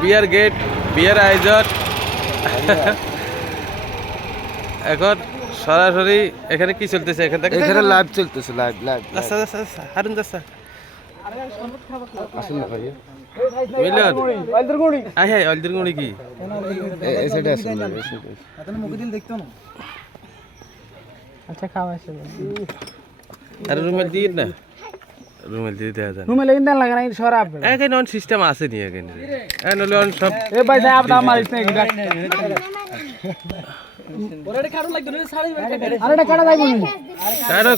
বিয়ার gate বিয়ার আয়োজন এখন সরাসরি এখানে কি চলতেছে এখান থেকে এখানে লাইভ চলতেছে লাইভ লাইভ আচ্ছা আচ্ছা আচ্ছা হারুন যাচ্ছা আসুন না ভাই মিলন আই হাই অলদের গুণি কি এই সাইডে আসুন না আচ্ছা খাওয়া আছে আর রুমেল দিয়ে না রুমেল দিয়ে দেয়া যায় রুমে লেগে দেন লাগে না সরাব এখানে অন সিস্টেম আছে নি এখানে নলে অন সব এ ভাই সাহেব আপনি মারিস না এটা ওরে কারণ লাগতো না সাড়ে আরে এটা কাটা যাইবো না কারণ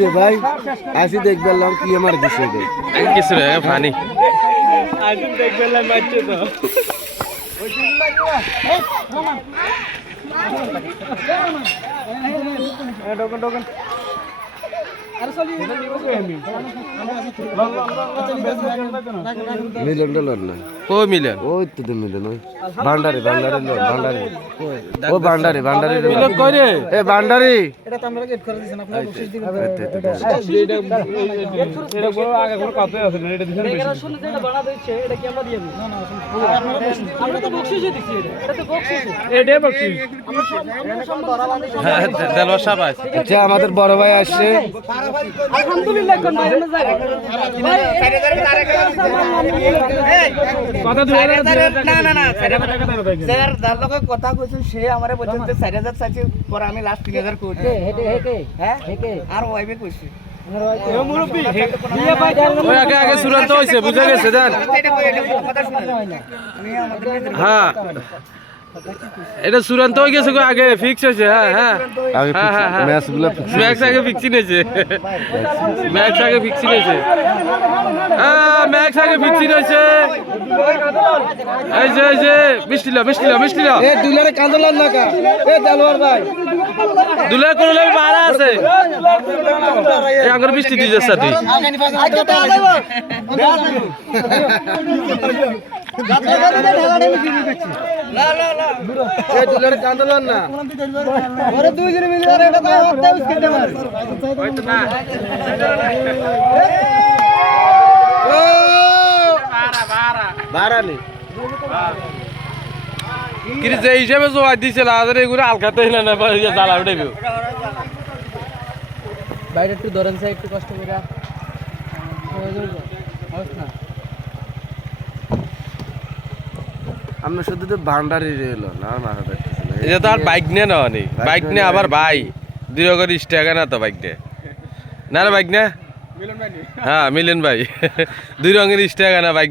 রে ভাই আসি দেখবেলাম কি আমার দিছে রে কিছু রে পানি আজকে দেখবেলাম মারছে তো ডোকন ডোকন আরে চলি মিলন ডলর না কো মিলন ওই তো মিলন ওই ভান্ডারি ভান্ডারি লো ভান্ডারি ও ভান্ডারি ভান্ডারি মিলন কই রে এ ভান্ডারি এটা তো আমরা গেট করে দিছেন আপনারা বকশিশ দিবেন এটা বড় আগে কোনো কথা আছে না এটা দিছেন এটা শুনে যেটা বানা দিচ্ছে এটা কি আমরা দিয়ে দিই না না আমরা তো বকশিশে দিছি এটা তো বকশিশ এটাই বলছি আমরা সব ধরা বাঁধি হ্যাঁ দেলওয়ার সাহেব আছে আচ্ছা আমাদের বড় ভাই আসছে আলহামদুলিল্লাহ কোন ভাই না যায় কথা ধরে না না না স্যার যার লগে কথা কইছো সে আমারে বলছে যে 4000 চাইছে পরে আমি লাস্ট 3000 কই হেকে হ্যাঁ হেকে আর ওয়াইবে কইছি ওই আগে আগে চূড়ান্ত হয়েছে বুঝে গেছে জান হ্যাঁ এটা চূড়ান্ত হয়ে গেছে আগে ফিক্স হয়েছে হ্যাঁ হ্যাঁ আগে ম্যাচগুলো ম্যাক্স আগে ফিক্সি নিয়েছে ম্যাক্স আগে ফিক্সি নিয়েছে ম্যাক্স আগে ফিক্সি নিয়েছে এই যে মিষ্টি ল এ দুলারে কান্দলার না কা এ দেলওয়ার ভাই দুলা কোন লাগে বাড়া আছে এই আঙ্গুর মিষ্টি দিয়ে যাচ্ছে তুই এ দুলারে কান্দলার না ওরে দুই জনে মিলে আর এটা তো আত্মা উস্কেতে মার ও বারানি কি যে হিসাবে জোয়ার দিছিল আদারে এগুলো আলকাতে না না জ্বালা উঠাইবে বাইরে একটু ধরেন স্যার একটু কষ্ট করে আমরা শুধু তো ভান্ডারি রইলো না মাথা দেখতেছি না এটা তো আর বাইক নিয়ে নেওয়া নেই বাইক নিয়ে আবার ভাই দুই করে টাকা না তো বাইক নিয়ে না রে বাইক না হ্যাঁ মিলন ভাই দুই রঙের টাকা না বাইক